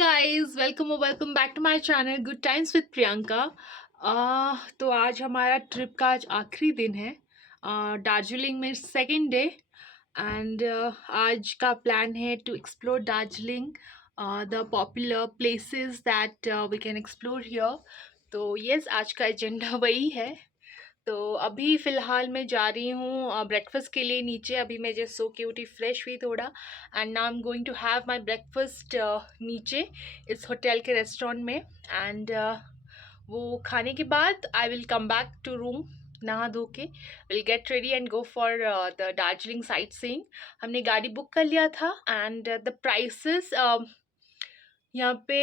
Guys, welcome back to my channel good times with Priyanka. तो आज हमारा ट्रिप का आज आखिरी दिन है। दार्जिलिंग में सेकेंड डे एंड आज का प्लान है to explore Darjeeling, the popular places that we can explore here. तो यस, आज का एजेंडा वही है। तो अभी फ़िलहाल मैं जा रही हूँ ब्रेकफास्ट के लिए नीचे। अभी मैं जस्ट सो के उठी, फ्रेश हुई थोड़ा, and now I am going to have my breakfast नीचे इस होटल के रेस्टोरेंट में। एंड वो खाने के बाद I will come back to room, नहा धो के will get ready and go for the Darjeeling sightseeing. हमने गाड़ी बुक कर लिया था एंड द प्राइसेस यहाँ पे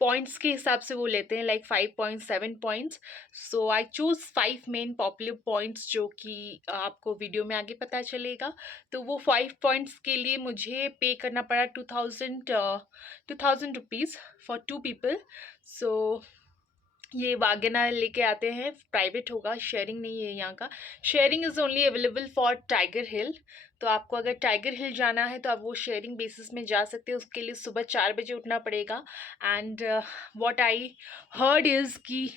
पॉइंट्स के हिसाब से वो लेते हैं, like 5.7 points. So I choose 5 main popular points जो कि आपको वीडियो में आगे पता चलेगा। तो वो 5 पॉइंट्स के लिए मुझे पे करना पड़ा 2000 रुपीज़ फॉर 2 पीपल। सो ये वागेनार लेके आते हैं, प्राइवेट होगा, शेयरिंग नहीं है यहाँ का। Sharing is only available for Tiger Hill. तो आपको अगर टाइगर हिल जाना है तो आप वो शेयरिंग बेसिस में जा सकते हैं। उसके लिए सुबह 4 बजे उठना पड़ेगा। And what I heard is कि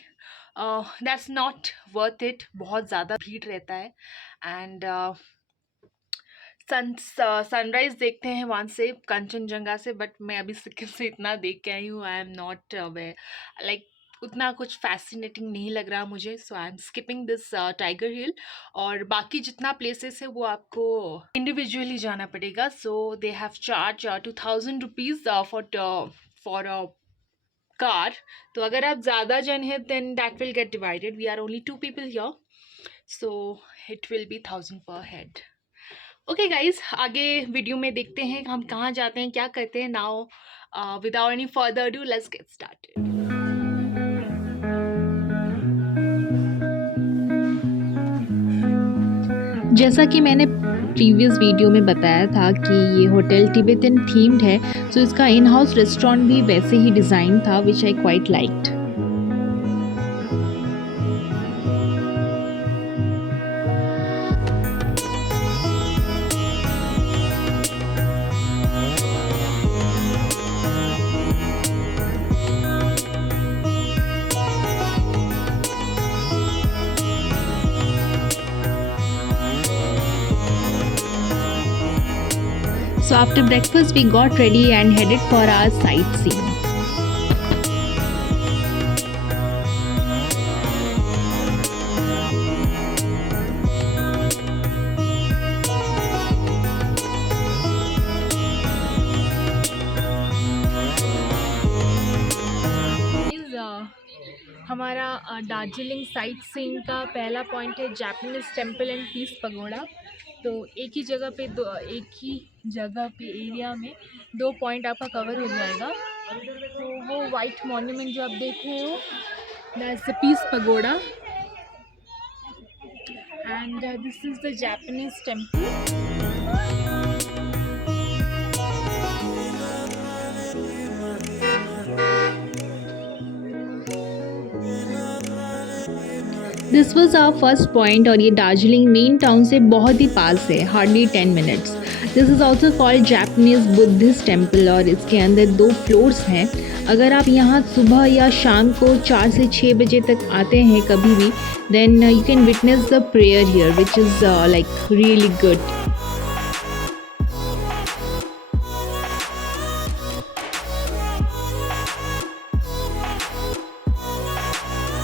दैट्स नॉट वर्थ इट, बहुत ज़्यादा भीड़ रहता है। एंड सनराइज़ देखते हैं वहाँ से, कंचनजंगा से, बट मैं अभी सिक्किम से इतना देख के आई हूँ, आई एम नॉट लाइक उतना कुछ फैसिनेटिंग नहीं लग रहा मुझे। So I am skipping this Tiger Hill. और बाकी जितना प्लेसेस है वो आपको इंडिविजुअली जाना पड़ेगा। So they have charge 2000 rupees for a car. तो अगर आप ज़्यादा जन हैं then that will get divided. We are only 2 people here, so it will be 1000 per head. Okay guys, आगे वीडियो में देखते हैं हम कहाँ जाते हैं, क्या करते हैं। Now without any further do let's get started. जैसा कि मैंने प्रीवियस वीडियो में बताया था कि ये होटल तिब्बतन थीम्ड है, सो इसका इन हाउस रेस्टोरेंट भी वैसे ही डिज़ाइन था, which I quite liked. So after breakfast we got ready and headed for our sightseeing. हमारा दार्जिलिंग साइट सीइंग का पहला पॉइंट है Japanese temple and peace pagoda. तो एक ही जगह पे एरिया में 2 पॉइंट आपका कवर हो जाएगा। तो वो वाइट मॉन्यूमेंट जो आप देख रहे हो, that's the peace pagoda, and this is the Japanese temple. This was our first point और ये दार्जिलिंग मेन टाउन से बहुत ही पास है, hardly 10 minutes. This is also called Japanese Buddhist temple और इसके अंदर 2 फ्लोर्स हैं। अगर आप यहाँ सुबह या शाम को 4 से 6 बजे तक आते हैं कभी भी, then you can witness the prayer here which is like really good.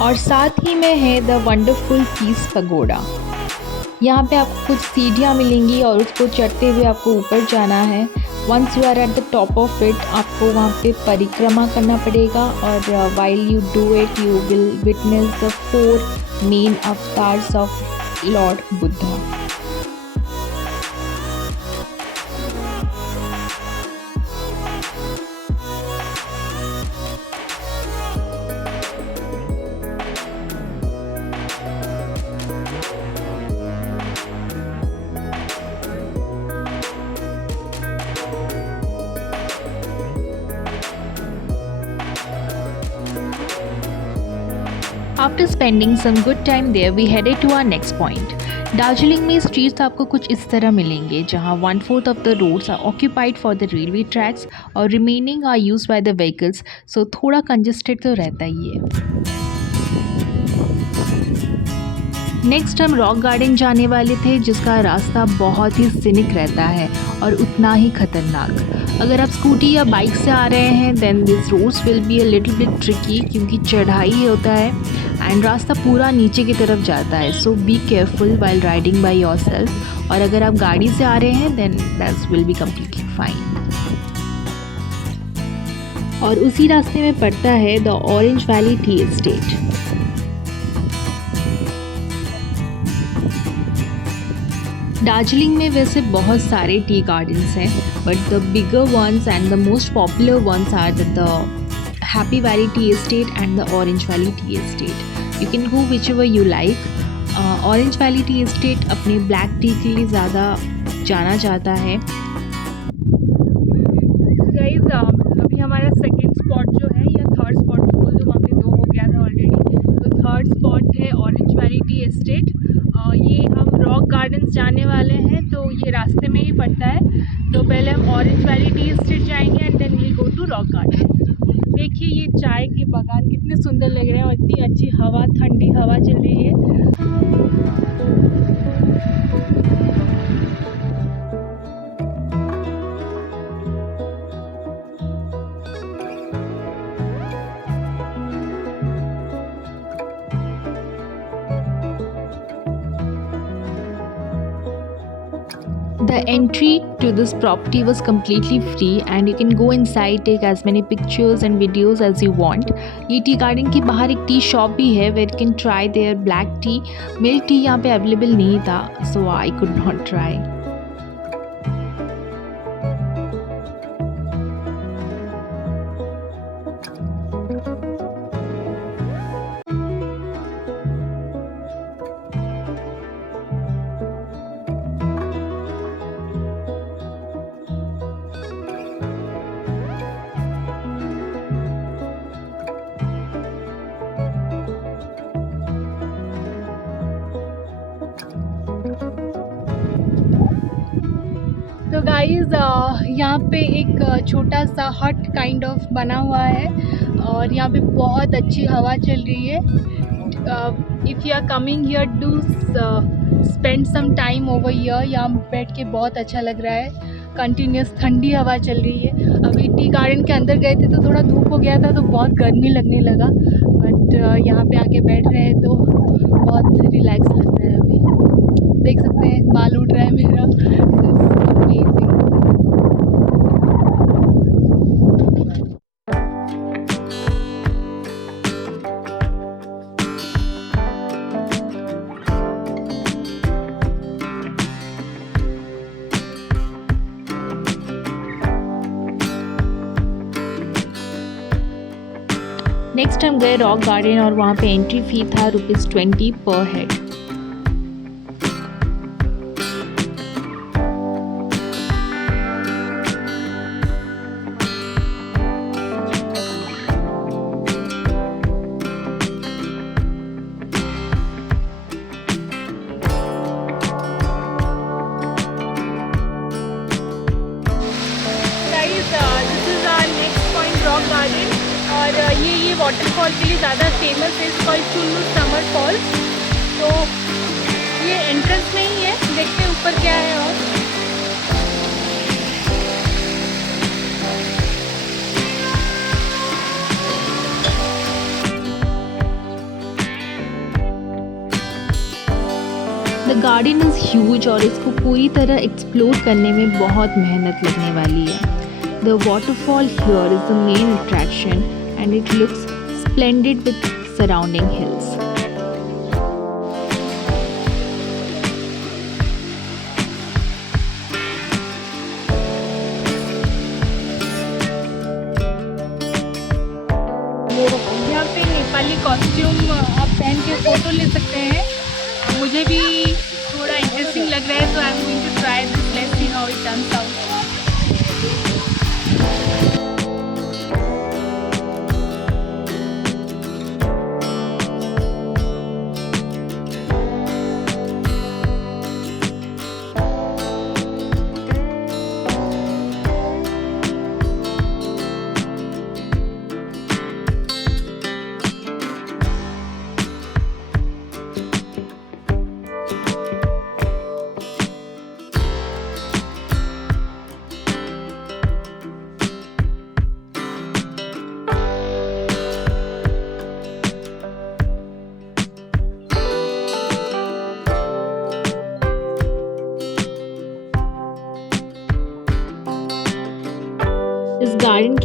और साथ ही में है द वंडरफुल पीस पगोड़ा। यहाँ पे आपको कुछ सीढ़ियाँ मिलेंगी और उसको चढ़ते हुए आपको ऊपर जाना है। Once you are at the top of it, आपको वहाँ पे परिक्रमा करना पड़ेगा और while you do it you will witness the 4 main avatars of lord Buddha. After spending some good time there, we headed to our next point. Darjeeling में streets आपको कुछ इस तरह मिलेंगे, जहां 1/4 of the roads are occupied for the railway tracks और remaining are used by the vehicles, so थोड़ा congested तो रहता ही है। नेक्स्ट हम रॉक गार्डन जाने वाले थे, जिसका रास्ता बहुत ही सिनिक रहता है और उतना ही खतरनाक। अगर आप स्कूटी या बाइक से आ रहे हैं then this roads will be a little bit tricky, क्योंकि चढ़ाई होता है एंड रास्ता पूरा नीचे की तरफ जाता है, so be careful while riding by yourself. और अगर आप गाड़ी से आ रहे हैं then that will be completely fine. और उसी रास्ते में पड़ता है the Orange valley T Estate. Darjeeling में वैसे बहुत सारे टी गार्डन्स हैं, but the bigger ones and the most popular ones are the Happy Valley T Estate and the Orange valley T Estate. You can go which ever you like. Orange valley tea estate अपने black T के लिए ज़्यादा जाना जाता है। Guys अभी हमारा second spot जो है या थर्ड स्पॉट भी बोल दो, वहाँ पे 2 हो गया था ऑलरेडी, तो थर्ड स्पॉट है ऑरेंज वैली टी एस्टेट। ये हम रॉक गार्डन्स जाने वाले हैं, तो ये रास्ते में ही पड़ता है। तो पहले हम ऑरेंज वैली टी एस्टेट जाएंगे and then we go to rock garden. देखिए ये चाय के बागान कितने सुंदर लग रहे हैं और इतनी अच्छी हवा, ठंडी हवा चल रही है। The entry to this property was completely free and you can go inside, take as many pictures and videos as you want. ये टी गार्डन के बाहर एक टी शॉप भी है where you can try their black tea. Milk tea यहाँ पे available नहीं था, so I could not try. तो गाइस यहाँ पे एक छोटा सा हट काइंड ऑफ बना हुआ है और यहाँ पे बहुत अच्छी हवा चल रही है। If you are coming here do spend some time over here. यहाँ बैठ के बहुत अच्छा लग रहा है, कंटिन्यूस ठंडी हवा चल रही है। अभी टी गार्डन के अंदर गए थे तो थोड़ा धूप हो गया था तो बहुत गर्मी लगने लगा, बट यहाँ पे आके बैठ रहे हैं तो बहुत रिलैक्स लग रहा है। अभी देख सकते हैं बाल उठ रहा है मेरा। अमेजिंग। नेक्स्ट हम गए रॉक गार्डन और वहाँ पे एंट्री फ़ी था ₹20 पर हेड। और ये वाटरफॉल के लिए ज़्यादा फेमस है, कॉल्ड चुल्लू समर फॉल्स। तो ये एंट्रेंस में ही है, देखते हैं ऊपर क्या है। और द गार्डन इज़ ह्यूज और इसको पूरी तरह एक्सप्लोर करने में बहुत मेहनत लगने वाली है। The waterfall here is the main attraction and it looks splendid with surrounding hills. यहाँ पे नेपाली कॉस्ट्यूम आप पहन के फ़ोटो ले सकते हैं। मुझे भी थोड़ा इंटरेस्टिंग लग रहा है, तो I am going to try this. Let's see how it turns out.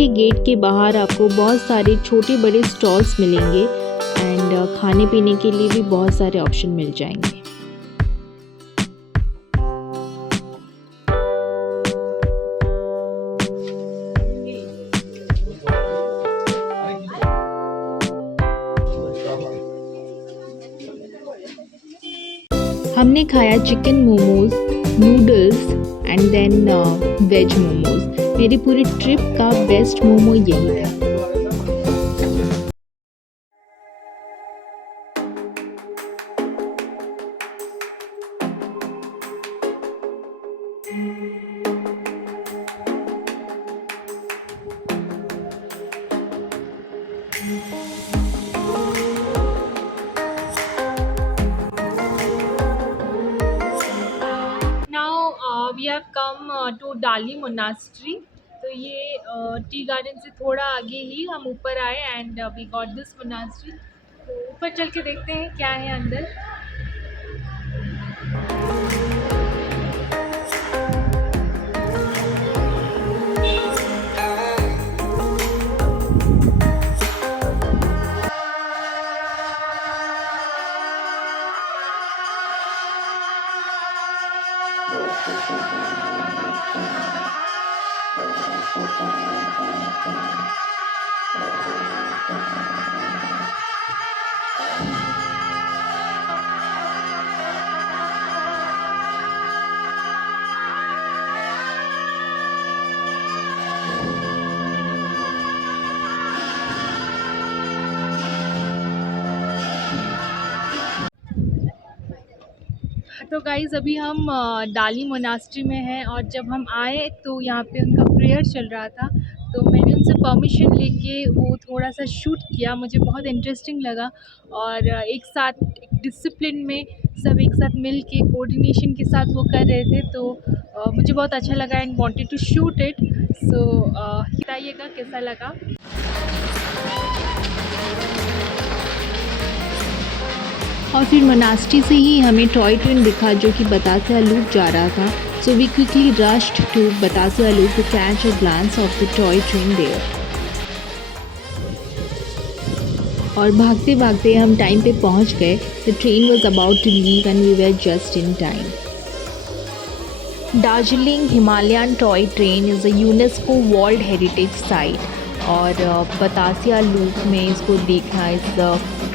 के गेट के बाहर आपको बहुत सारे छोटे बड़े स्टॉल्स मिलेंगे एंड खाने पीने के लिए भी बहुत सारे ऑप्शन मिल जाएंगे। हमने खाया chicken momos, noodles and then veg momos. मेरी पूरी ट्रिप का बेस्ट मोमो यही था। We have come to Dali monastery. तो ये टी गार्डन से थोड़ा आगे ही हम ऊपर आए and we got this monastery. तो ऊपर चल के देखते हैं क्या है अंदर। तो गाइज़ अभी हम डाली मोनास्ट्री में हैं और जब हम आए तो यहाँ पे उनका प्रेयर चल रहा था। तो मैंने उनसे परमिशन लेके वो थोड़ा सा शूट किया, मुझे बहुत इंटरेस्टिंग लगा। और एक साथ एक डिसिप्लिन में सब एक साथ मिल के कोऑर्डिनेशन के साथ वो कर रहे थे। तो मुझे बहुत अच्छा लगा and wanted to shoot it. So बताइएगा कैसा लगा। और फिर मोनास्ट्री से ही हमें टॉय ट्रेन दिखा जो कि बतासिया लूप जा रहा था। So we quickly rushed to Batasia loop to catch a glance of the toy train there. और भागते भागते हम टाइम पे पहुंच गए। The train was about to leave and we were just in time. Darjeeling Himalayan toy train is a UNESCO world heritage site और Batasia loop में इसको देखना is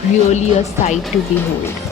really a sight to behold.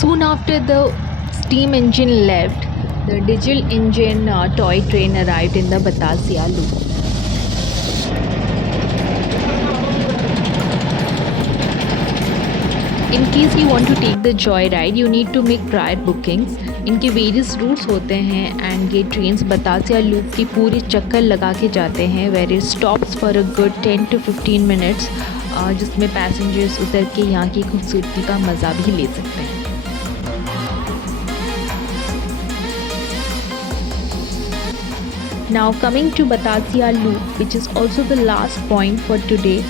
Soon after the steam engine left, the diesel engine toy train arrived in the Batasia loop. In case you want to take the joyride, you need to make prior bookings. इनके various roots होते हैं and ये trains Batasia loop की पूरी चक्कर लगा के जाते हैं where it stops for a good 10 to 15 minutes, जिसमें पैसेंजर्स उतर के यहाँ की खूबसूरती का मज़ा भी ले सकते हैं। Now coming to Batasia loop, which is also the last point for today.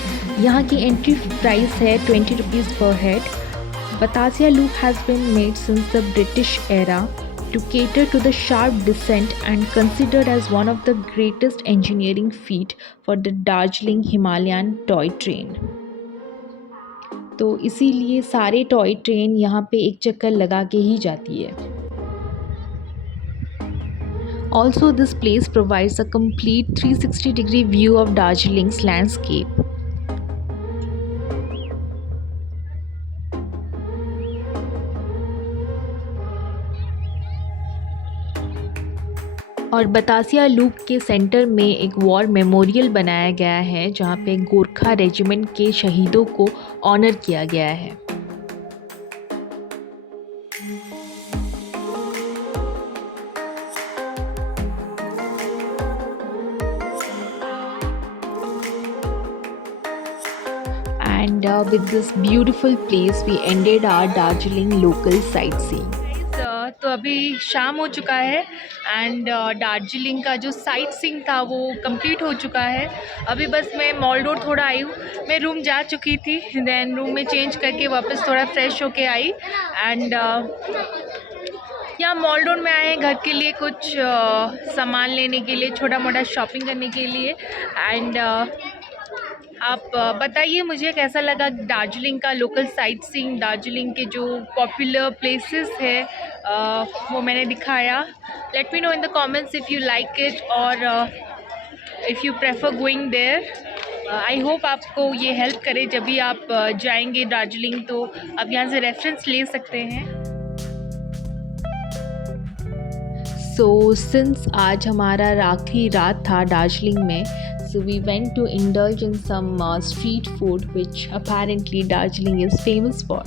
यहाँ की एंट्री प्राइस है 20 rupees per head. Batasia loop has been made since the British era to cater to the sharp descent and considered as one of the greatest engineering feat for the Darjeeling Himalayan toy train. तो इसीलिए सारे toy train यहाँ पे एक चक्कर लगा के ही जाती है। Also, this place provides a complete 360-degree view of Darjeeling's landscape. और बतासिया लूप के सेंटर में एक वॉर मेमोरियल बनाया गया है जहाँ पे गोरखा रेजिमेंट के शहीदों को ऑनर किया गया है। and with this beautiful place we ended our Darjeeling local sightseeing. तो अभी शाम हो चुका है एंड दार्जिलिंग का जो साइट सीइंग था वो कंप्लीट हो चुका है। अभी बस मैं मॉल रोड थोड़ा आई हूँ, मैं रूम जा चुकी थी, देन रूम में चेंज करके वापस थोड़ा फ्रेश होके आई एंड यहाँ मॉल रोड में आए हैं घर के लिए कुछ सामान लेने के लिए, छोटा मोटा शॉपिंग करने के लिए एंड आप बताइए मुझे कैसा लगा दार्जिलिंग का लोकल साइट सीइंग। दार्जिलिंग के जो पॉपुलर प्लेसेस है वो मैंने दिखाया। Let me know in the comments if you like it और if you prefer going there. I hope आपको ये हेल्प करे जब भी आप जाएंगे दार्जिलिंग, तो आप यहाँ से रेफरेंस ले सकते हैं। So since आज हमारा आखिरी रात था दार्जिलिंग में, so we went to indulge in some street food which apparently Darjeeling is famous for.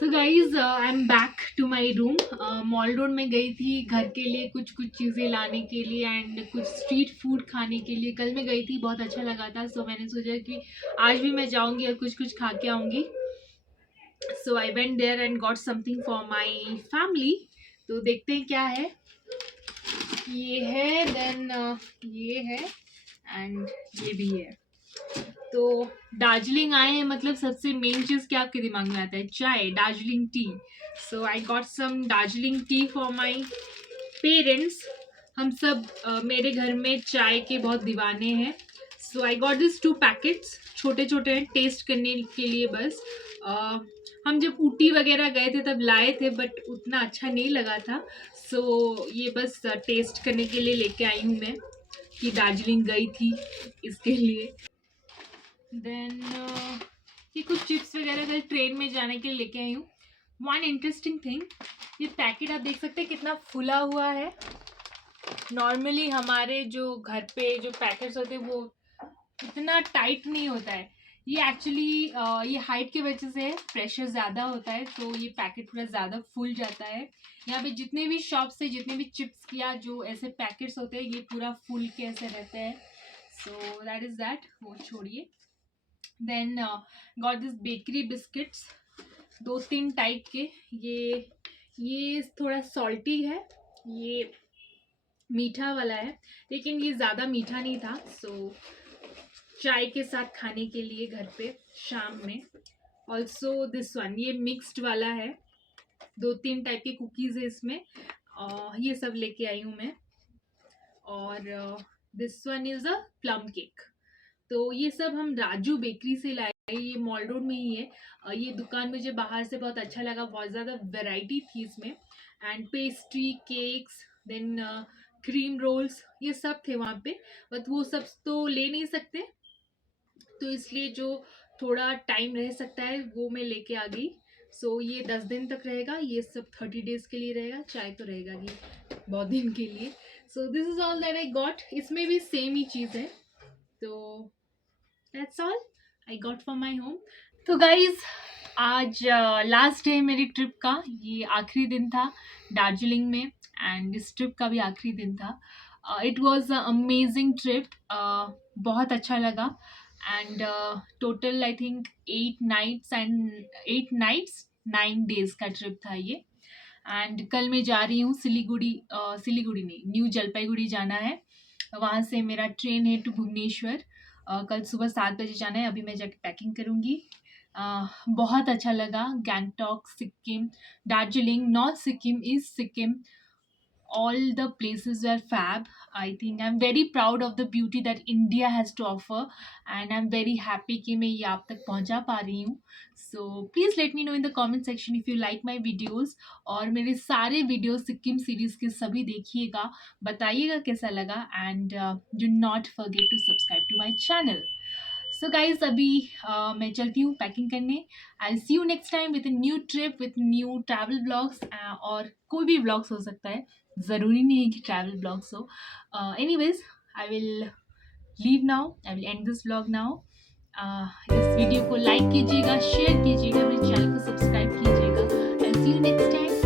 So guys I am back to my room. Mall road में गई थी घर के लिए कुछ चीज़ें लाने के लिए एंड कुछ स्ट्रीट फूड खाने के लिए। कल मैं गई थी, बहुत अच्छा लगा था, सो मैंने सोचा कि आज भी मैं जाऊंगी और कुछ खा के आऊँगी। So I went there and got something for my family. तो देखते हैं क्या है। ये है, देन ये है एंड ये भी है। तो दार्जिलिंग आए हैं मतलब सबसे मेन चीज़ क्या आपके दिमाग में आता है? चाय, Darjeeling tea. So I got some Darjeeling tea for my parents. हम सब मेरे घर में चाय के बहुत दीवाने हैं। सो आई गॉट दिस 2 पैकेट्स, छोटे छोटे हैं, टेस्ट करने के लिए बस। हम जब ऊटी वगैरह गए थे तब लाए थे बट उतना अच्छा नहीं लगा था। सो ये बस टेस्ट करने के लिए लेके आई हूँ मैं कि दार्जिलिंग गई थी इसके लिए। देन ये कुछ चिप्स वगैरह कल ट्रेन में जाने के लिए लेके आई हूँ। वन इंटरेस्टिंग थिंग, ये पैकेट आप देख सकते हैं कितना फुला हुआ है। नॉर्मली हमारे जो घर पे जो पैकेट्स होते हैं वो इतना टाइट नहीं होता है। ये एक्चुअली ये हाइट की वजह से प्रेशर ज़्यादा होता है तो ये पैकेट थोड़ा ज़्यादा फूल जाता है। यहाँ पे जितने भी शॉप से जितने भी चिप्स या जो ऐसे पैकेट्स होते हैं ये पूरा फूल के ऐसे रहते हैं। सो दैट इज़ दैट, वो छोड़िए। Then got this bakery biscuits, 2-3 type के। ये थोड़ा सॉल्टी है, ये मीठा वाला है लेकिन ये ज़्यादा मीठा नहीं था। सो चाय के साथ खाने के लिए घर पे शाम में। ऑल्सो दिस वन, ये मिक्स्ड वाला है, 2-3 टाइप के कुकीज़ है इसमें। ये सब लेके आई हूँ मैं। और this one is a plum cake. तो ये सब हम राजू बेकरी से लाए, ये मॉल रोड में ही है। ये दुकान मुझे बाहर से बहुत अच्छा लगा, बहुत ज़्यादा वैरायटी थी इसमें and pastry, cakes, then cream rolls, ये सब थे वहाँ पे। बट वो सब तो ले नहीं सकते तो इसलिए जो थोड़ा टाइम रह सकता है वो मैं लेके आ गई। सो ये 10 दिन तक रहेगा, ये सब 30 डेज़ के लिए रहेगा, चाय तो रहेगा ही बहुत दिन के लिए। So this is all that I got. इसमें भी सेम ही चीज़ है, तो that's all I got from my home. तो गाइज आज लास्ट डे मेरी ट्रिप का, ये आखिरी दिन था दार्जिलिंग में एंड इस ट्रिप का भी आखिरी दिन था। It was a amazing trip, बहुत अच्छा लगा and total I think 8 nights 9 days का ट्रिप था ये। एंड कल मैं जा रही हूँ सिलीगुड़ी नहीं, न्यू जलपाईगुड़ी जाना है। वहाँ से मेरा ट्रेन है टू भुवनेश्वर। कल सुबह 7 बजे जाना है। अभी मैं जाके पैकिंग करूँगी। बहुत अच्छा लगा। Gangtok, Sikkim, Darjeeling, not Sikkim, east Sikkim, all the places were fab. I think I'm very proud of the beauty that India has to offer and I'm very happy कि मैं ये आप तक पहुंचा पा रही हूँ। So please let me know in the comment section if you like my videos और मेरे सारे वीडियोस सिक्किम सीरीज़ के सभी देखिएगा, बताइएगा कैसा लगा and do not forget to subscribe to my channel. So guys अभी मैं चलती हूँ पैकिंग करने। I'll see you next time with a new trip with new travel vlogs और कोई भी vlogs हो सकता है ज़रूरी नहीं है कि ट्रैवल ब्लॉग्स हो। Anyways I will leave now, I will end this blog now. इस वीडियो को लाइक कीजिएगा, शेयर कीजिएगा, मेरे चैनल को सब्सक्राइब कीजिएगा and see you next time.